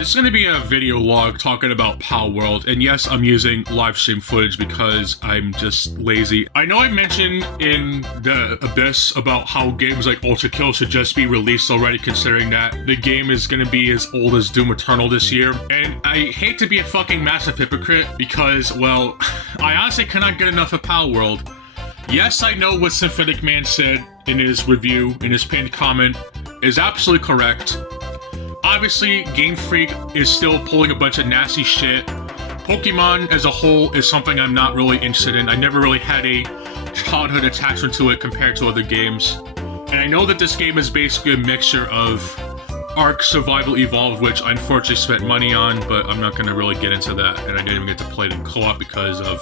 this is going to be a video log talking about Palworld, and yes, I'm using live stream footage because I'm just lazy. I know I mentioned in the Abyss about how games like Ultra Kill should just be released already, considering that the game is going to be as old as Doom Eternal this year, and I hate to be a fucking massive hypocrite because, well, I honestly cannot get enough of Palworld. Yes, I know what Symphotic Man said in his review, in his pinned comment, is absolutely correct. Obviously, Game Freak is still pulling a bunch of nasty shit. Pokemon as a whole is something I'm not really interested in. I never really had a childhood attachment to it compared to other games. And I know that this game is basically a mixture of Ark Survival Evolved, which I unfortunately spent money on, but I'm not going to really get into that. And I didn't even get to play it in co-op because of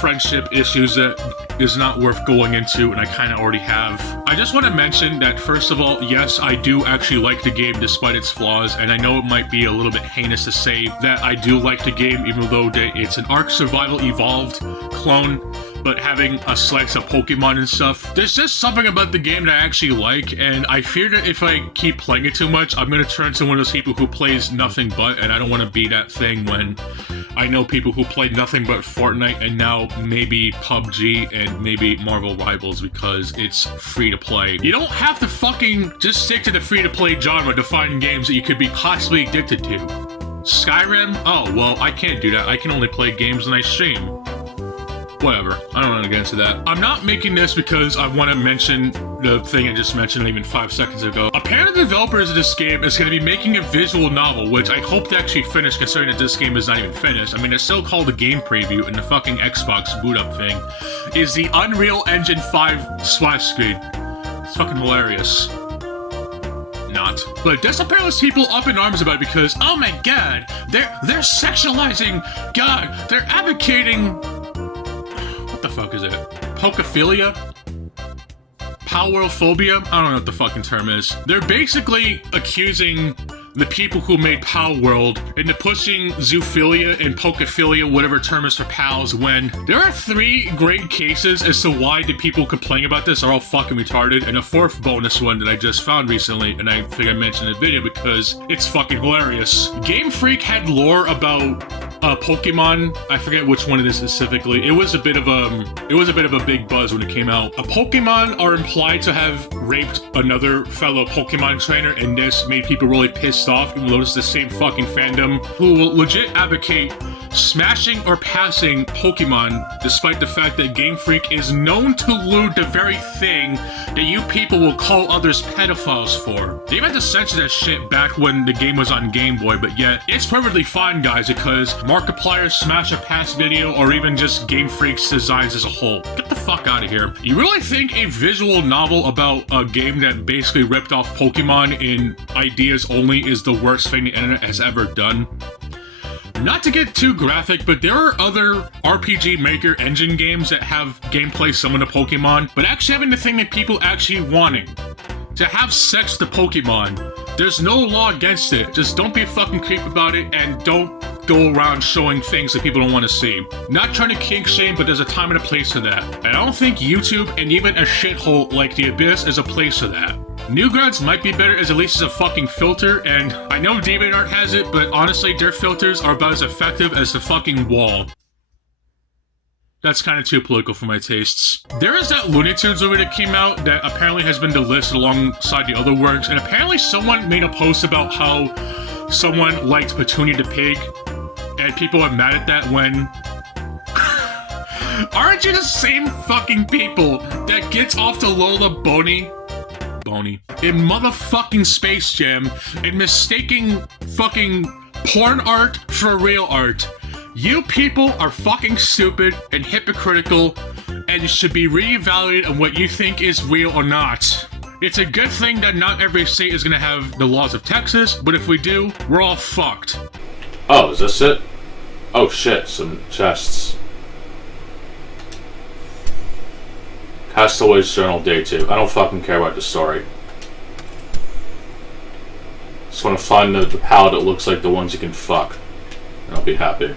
friendship issues that is not worth going into, and I kind of already have. I just want to mention that, first of all, yes, I do actually like the game despite its flaws, and I know it might be a little bit heinous to say that I do like the game even though it's an Ark Survival Evolved clone, but having a slice of Pokemon and stuff. There's just something about the game that I actually like, and I fear that if I keep playing it too much, I'm gonna turn to one of those people who plays nothing but, and I don't want to be that thing when I know people who play nothing but Fortnite and now maybe PUBG and maybe Marvel Rivals because it's free to play. You don't have to fucking just stick to the free to play genre to find games that you could be possibly addicted to. Skyrim? Oh, well, I can't do that. I can only play games when I stream. Whatever, I don't want to get into that. I'm not making this because I want to mention the thing I just mentioned even 5 seconds ago. Apparently the developers of this game is going to be making a visual novel, which I hope to actually finish considering that this game is not even finished. I mean, it's still called a game preview, and the fucking Xbox boot up thing is the Unreal Engine 5 splash screen. It's fucking hilarious. Not. But there's apparently people up in arms about it because, oh my god, they're sexualizing, god, they're advocating... What the fuck is it? Pokophilia? Palworld phobia? I don't know what the fucking term is. They're basically accusing the people who made Palworld into pushing zoophilia and pokophilia, whatever term is for pals, when there are 3 great cases as to why the people complaining about this are all fucking retarded, and a 4th bonus one that I just found recently, and I think I mentioned in the video because it's fucking hilarious. Game Freak had lore about Pokemon. I forget which one it is specifically. It was a bit of a big buzz when it came out. A Pokemon are implied to have raped another fellow Pokemon trainer, and this made people really pissed off, even though it's the same fucking fandom who will legit advocate smashing or passing Pokemon, despite the fact that Game Freak is known to lewd the very thing that you people will call others pedophiles for. They even had to censor that shit back when the game was on Game Boy, but yet it's perfectly fine, guys, because Markiplier's smash or pass video, or even just Game Freak's designs as a whole. Get the fuck out of here. You really think a visual novel about a game that basically ripped off Pokemon in ideas only is the worst thing the internet has ever done? Not to get too graphic, but there are other RPG Maker engine games that have gameplay similar to Pokemon, but actually having the thing that people actually wanting. To have sex to Pokemon. There's no law against it. Just don't be a fucking creep about it, and don't go around showing things that people don't want to see. Not trying to kink shame, but there's a time and a place for that. And I don't think YouTube and even a shithole like the Abyss is a place for that. Newgrounds might be better as at least as a fucking filter, and I know DeviantArt has it, but honestly, their filters are about as effective as the fucking wall. That's kind of too political for my tastes. There is that Looney Tunes movie that came out that apparently has been delisted alongside the other works, and apparently someone made a post about how someone liked Petunia the Pig, and people are mad at that when... Aren't you the same fucking people that gets off to Lola Boney in motherfucking Space Jam and mistaking fucking porn art for real art? You people are fucking stupid and hypocritical and should be reevaluated on what you think is real or not. It's a good thing that not every state is gonna have the laws of Texas, but if we do, we're all fucked. Oh, is this it? Oh shit, some chests. Castaway's Journal Day 2. I don't fucking care about the story. Just want to find the palette that looks like the ones you can fuck. And I'll be happy.